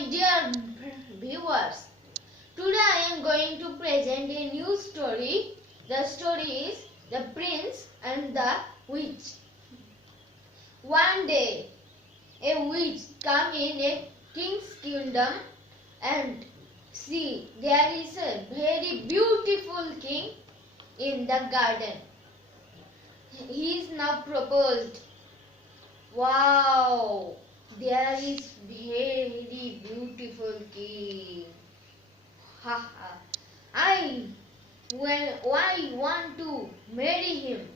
my dear viewers. Today I am going to present a new story. The story is The Prince and the Witch. One day, a witch came in a king's kingdom and see, there is a very beautiful king in the garden. He is now proposed. Wow, there is very beautiful king. Ha ha. I want to marry him.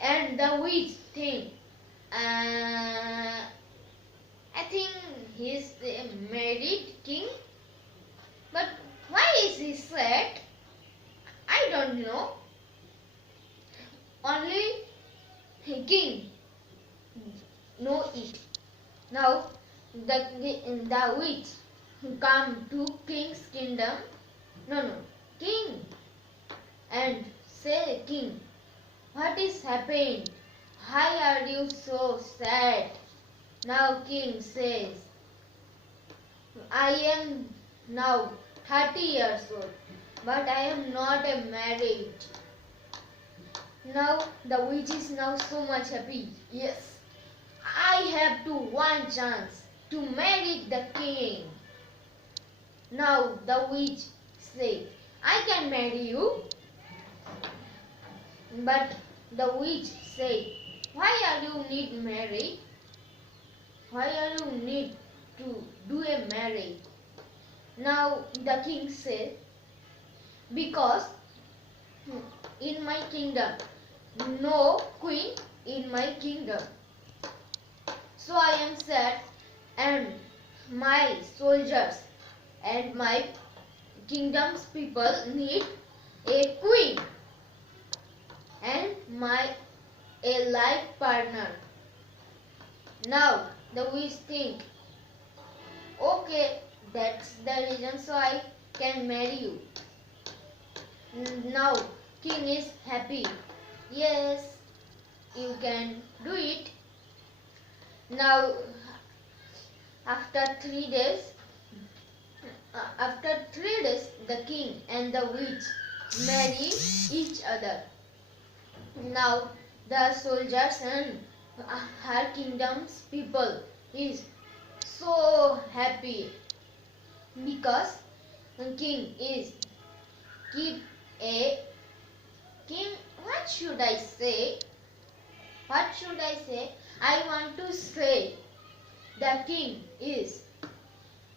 And the witch think, I think he is a married king. But why is he sad? I don't know. Only king know it. Now the witch come to king's kingdom. King, and say, King, what is happening? Why are you so sad? Now king says, I am now 30 years old, but I am not a married. Now the witch is now so much happy. Yes, I have one chance to marry the king. Now the witch say, I can marry you. But the witch say, why are you need married? Why are you need to do a marriage? Now the king said, because in my kingdom, no queen in my kingdom. So I am sad, and my soldiers and my kingdom's people need a queen and a life partner. Now the witch think, okay, that's the reason, so I can marry you. Now king is happy. Yes, you can do it. Now after 3 days, the king and the witch marry each other. Now the soldiers and her kingdom's people is so happy because king is keep a king. What should I say? I want to say the king is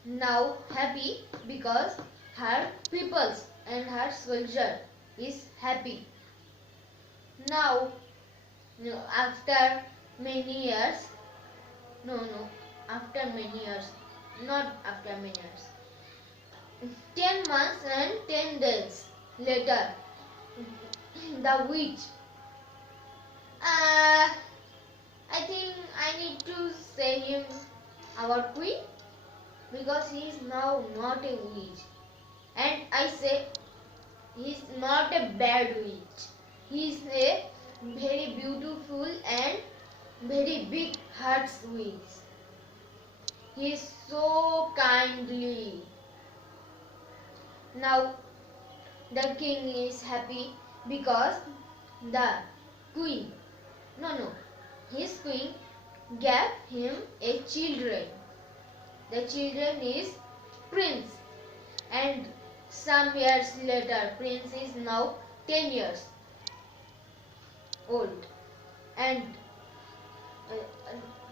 now happy because her peoples and her soldier is happy. Now after many years, after many years, not after many years, 10 months and 10 days later, the witch, I think I need to say him our queen, because he is now not a witch. And I say, he is not a bad witch. He is a very beautiful and very big heart witch. He is so kindly. Now the king is happy because the queen, his queen gave him a children. The children is prince, and some years later prince is now 10 years old, and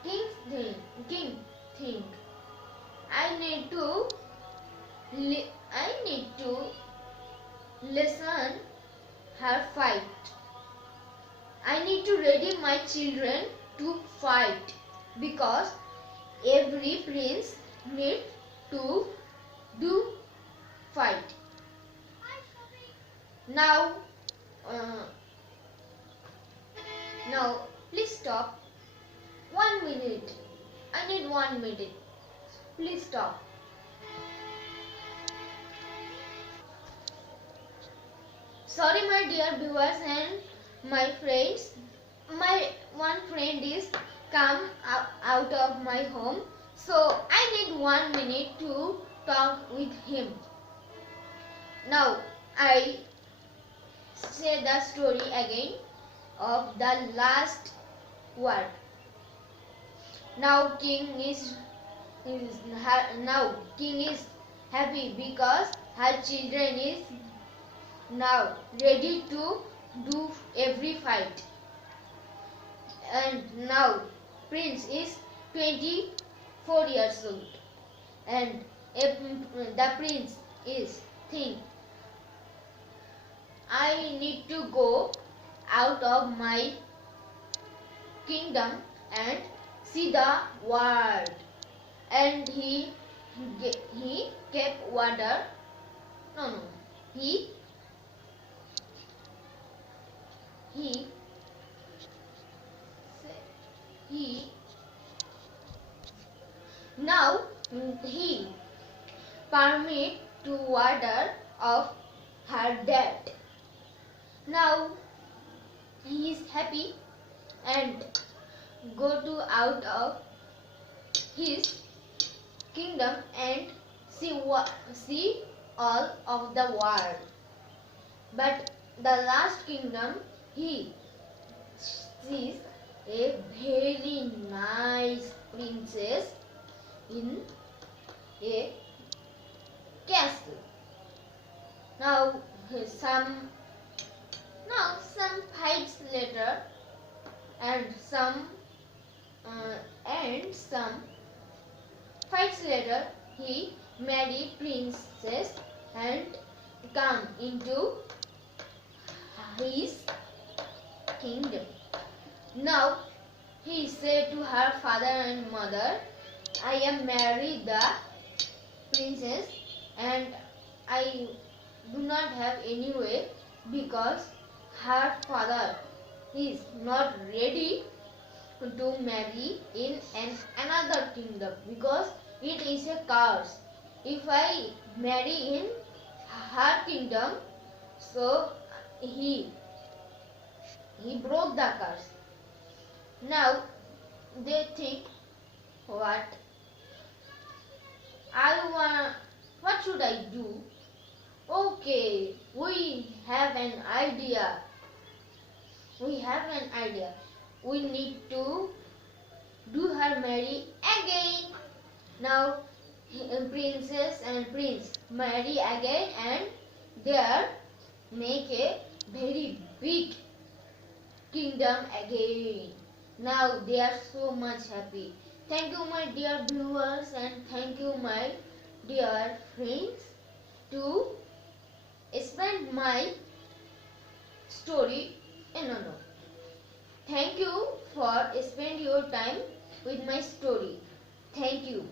king think, I need to listen her fight. I need to ready my children to fight, because every prince need to do fight. Now please stop. 1 minute. I need 1 minute. Please stop. Sorry my dear viewers and my friends. My one friend is come out of my home, So I need 1 minute to talk with him. Now I say the story again of the last word. Now king is happy because her children is now ready to do every fight. And now prince is 24 years old, and the prince is think, I need to go out of my kingdom and see the world. And he kept water. No. He now he permit to water of her dad. Now he is happy and go to out of his kingdom and see all of the world. But the last kingdom he sees a very nice princess in a castle. Now some fights later, and some fights later, he married princess and come into his kingdom. Now he said to her father and mother, I am married the princess and I do not have any way because her father is not ready to marry in another kingdom because it is a curse. If I marry in her kingdom, so he broke the curse. Now they think, what should I do? Okay, we have an idea. We need to do her marry again. Now princess and prince marry again and there make a very big kingdom again. Now they are so much happy. Thank you my dear viewers, and thank you my dear friends to spend my story. No. Thank you for spend your time with my story. Thank you.